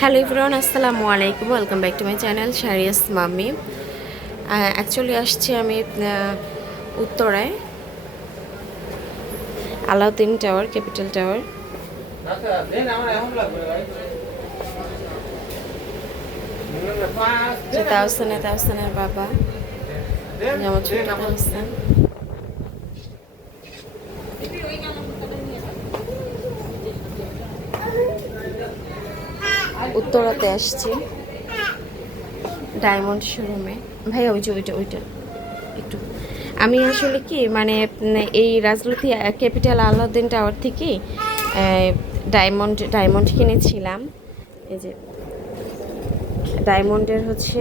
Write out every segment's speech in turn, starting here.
Hello everyone, আসসালামু আলাইকুম। Welcome back to my channel শারিয়াস মাম্মি। অ্যাকচুয়ালি আসছি আমি উত্তরায় আলাউদ্দিন টাওয়ার, ক্যাপিটাল টাওয়ার। তাহসানের বাবা যেমন ছোট তাহসান। উত্তরাতে আসছি ডায়মন্ড শোরুমে। ভাই ওইটা একটু আমি আসলে কি মানে এই রাজলক্ষ্মী ক্যাপিটাল আলাউদ্দিন টাওয়ার থেকে ডায়মন্ড কিনেছিলাম। এই যে ডায়মন্ডের হচ্ছে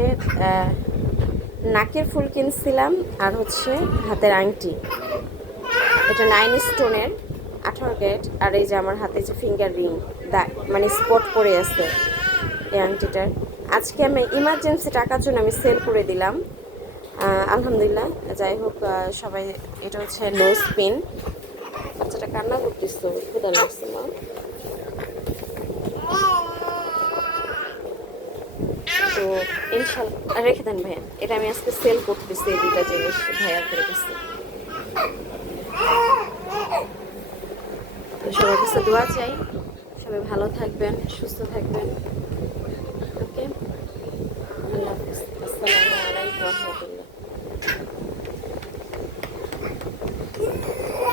নাকের ফুল কিনছিলাম, আর হচ্ছে হাতের আংটি। এটা 9 স্টোনের 18 ক্যারেট। আর এই যে আমার হাতে যে ফিঙ্গার রিং মানে স্পট পড়ে আছে এই আংটিটার। আজকে আমি ইমার্জেন্সি টাকার জন্য আমি সেল করে দিলাম, আলহামদুলিল্লাহ। যাই হোক, সবাই এটা হচ্ছে নোজ পিন। বাচ্চাটা কান্না করতেছে, ক্ষুধা লাগছে না। তো ইনশাল্লাহ রেখে দেন ভাইয়া, এটা আমি আজকে সেল করতেছি এই দুটা জিনিস ভাইয়ার করে দিচ্ছি। তো সবার কাছে দোয়া চাই, সবাই ভালো থাকবেন, সুস্থ থাকবেন। ওকে, আল্লাহ হাফিজ, আসসালামু আলাইকুম।